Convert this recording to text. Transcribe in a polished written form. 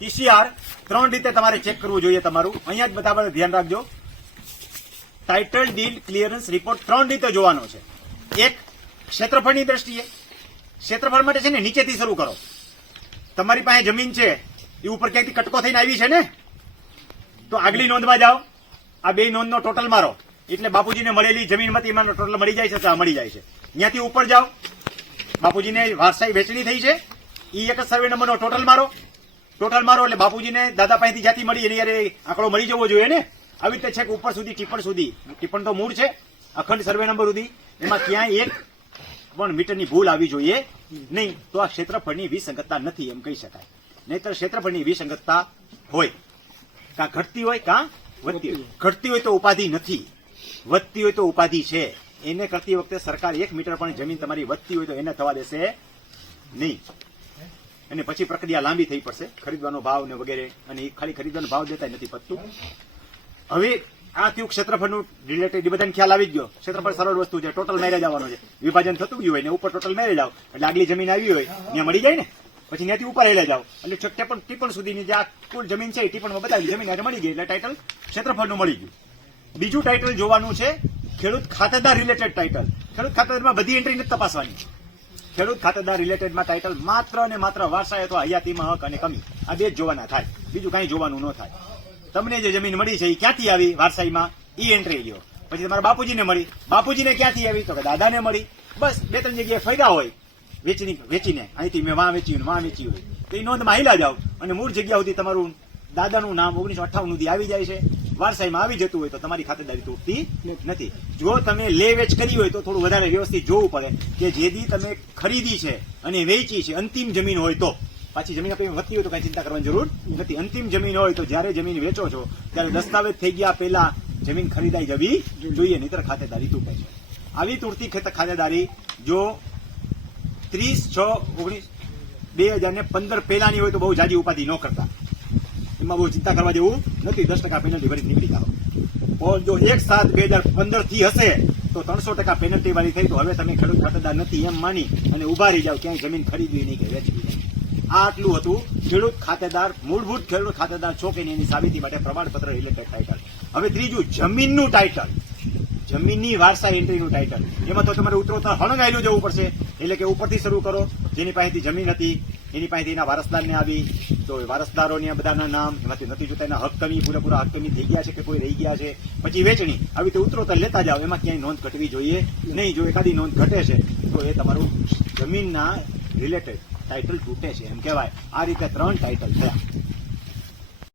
ટીસીઆર 3 રીતે તમારે ચેક કરવું જોઈએ તમારું. અહીંયા જ બધા ધ્યાન રાખજો. ટાઇટલ ડીડ ક્લિયરન્સ રિપોર્ટ 3 રીતે જોવાનો છે. એક, ક્ષેત્રફળની દ્રષ્ટિએ. ક્ષેત્રફળ માટે છે ને નીચેથી શરૂ કરો. તમારી પાસે જમીન છે એ ઉપર ક્યાંકથી કટકો થઈને આવી છે ને, તો આગલી નોંધમાં જાઓ. આ બે નોંધનો ટોટલ મારો એટલે બાપુજીને મળેલી જમીનમાંથી એમાં ટોટલ મળી જાય છે. મળી જાય છે. ત્યાંથી ઉપર જાઓ. બાપુજીને વારસાઈ વેચણી થઈ છે એ એક જ સર્વે નંબરનો ટોટલ મારો. ટોટલ મારો એટલે બાપુજીને દાદા પાસેથી જ્યાંથી મળી એની યારે આંકડો મળી જવો જોઈએ ને. આવી રીતે છેક ઉપર સુધી ટિપ્પણ સુધી. ટિપ્પણ તો મૂળ છે અખંડ સર્વે નંબર સુધી. એમાં ક્યાંય 1 મીટરની ભૂલ આવી જોઈએ નહીં. તો આ ક્ષેત્રફળની વિસંગતતા નથી એમ કહી શકાય. નહીતર ક્ષેત્રફળની વિસંગતતા હોય, કાં ઘટતી હોય કાં વધતી હોય. ઘટતી હોય તો ઉપાધિ નથી, વધતી હોય તો ઉપાધિ છે. એને કરતી વખતે સરકાર 1 મીટર પણ જમીન તમારી વધતી હોય તો એને થવા દેશે નહીં. અને પછી પ્રક્રિયા લાંબી થઈ પડશે, ખરીદવાનો ભાવ ને વગેરે. અને એ ખાલી ખરીદવાનો ભાવ દેતા નથી પતતું. હવે આ થયું ક્ષેત્રફળનું રિલેટેડ. એ બધાને ખ્યાલ આવી જ ગયો. ક્ષેત્રફળ સરળ વસ્તુ છે, ટોટલ મેરેજ આવવાનો છે. વિભાજન થતું ગયું હોય ને ઉપર ટોટલ મેરેજ આવ એટલે આગલી જમીન આવી હોય ત્યાં મળી જાય ને. પછી ત્યાંથી ઉપર હેલા જાવ એટલે ટીપણ સુધીની જે આ કુલ જમીન છે એ ટીપણમાં બતાવી જમીન મળી ગઈ એટલે ટાઇટલ ક્ષેત્રફળનું મળી ગયું. બીજું ટાઇટલ જોવાનું છે ખેડૂત ખાતેદાર રિલેટેડ ટાઇટલ. ખેડૂત ખાતેદારમાં બધી એન્ટ્રી નથી તપાસવાની. ખેડૂત ખાતેદાર રિલેટેડમાં ટાઇટલ માત્ર અને માત્ર વારસાઈ અથવા હયાતીમાં હક અને કમી આ બે જ જોવાના થાય. બીજું કાંઈ જોવાનું ન થાય. તમને જે જમીન મળી છે એ ક્યાંથી આવી વારસાઈમાં એ એન્ટ્રી લ્યો. પછી તમારા બાપુજીને મળી, બાપુજીને ક્યાંથી આવી તો કે દાદાને મળી. બસ 2-3 જગ્યાએ ફાયદા હોય વેચીને. અહીંથી મેં વાં વેચ્યું હોય તો એ નોંધમાં હિલા જાવ અને મૂળ જગ્યા સુધી તમારું દાદાનું નામ 1958 સુધી આવી જાય છે. વારસાઈમાં આવી જતું હોય તો તમારી ખાતેદારી તૂટતી નથી. જો તમે લે વેચ કરી હોય તો થોડું વધારે વ્યવસ્થિત જોવું પડે કે જેથી તમે ખરીદી છે અને વેચી છે અંતિમ જમીન હોય તો. પાછી જમીન આપણી વધતી હોય તો કઈ ચિંતા કરવાની જરૂર નથી. અંતિમ જમીન હોય તો જયારે જમીન વેચો છો ત્યારે દસ્તાવેજ થઈ ગયા પહેલા જમીન ખરીદાઈ જવી જોઈએ, નહીતર ખાતેદારી તૂટે છે. આવી તૂટતી ખાતેદારી જો 30/6/2015 પહેલાની હોય તો બહુ જાજી ઉપાધિ ન કરતા. એમાં બહુ ચિંતા કરવા જેવું નથી. 10% પેનલ્ટી ભરી નીકળી જાઓ. પણ જો 1/7/2015 થી હશે તો 300% પેનલ્ટી વાળી થઈ તો હવે તમે ખેડૂત ખાતેદાર નથી એમ માની અને ઉભા રહી જાવ, ક્યાંય જમીન ખરીદવી નહીં કે વેચવી નહીં. આ આટલું હતું ખેડૂત ખાતેદાર, મૂળભૂત ખેડૂત ખાતેદાર છો કે એની સાબિતી માટે પ્રમાણપત્ર રિલેટેડ ટાઇટલ. હવે ત્રીજું જમીનનું ટાઇટલ, જમીનની વારસા એન્ટ્રીનું ટાઇટલ. એમાં તો તમારે ઉતરોતર હણગાયેલું જવું પડશે. એટલે કે ઉપરથી શરૂ કરો. જેની પાસેથી જમીન હતી એની પાસેથી એના વારસદારને આવી તો વારસદારોને બધાના નામ, એમાંથી નથી જોતા એના હક કમી, પૂરેપૂરા હક કમી થઈ ગયા છે કે કોઈ રહી ગયા છે. પછી વેચણી. આવી રીતે ઉતરોતર લેતા જાઓ. એમાં ક્યાંય નોંધ ઘટવી જોઈએ નહીં. જો એકાદી નોંધ ઘટે છે તો એ તમારું જમીનના રિલેટેડ ટાઇટલ તૂટે છે એમ કહેવાય. આ રીતે 3 ટાઇટલ થયા.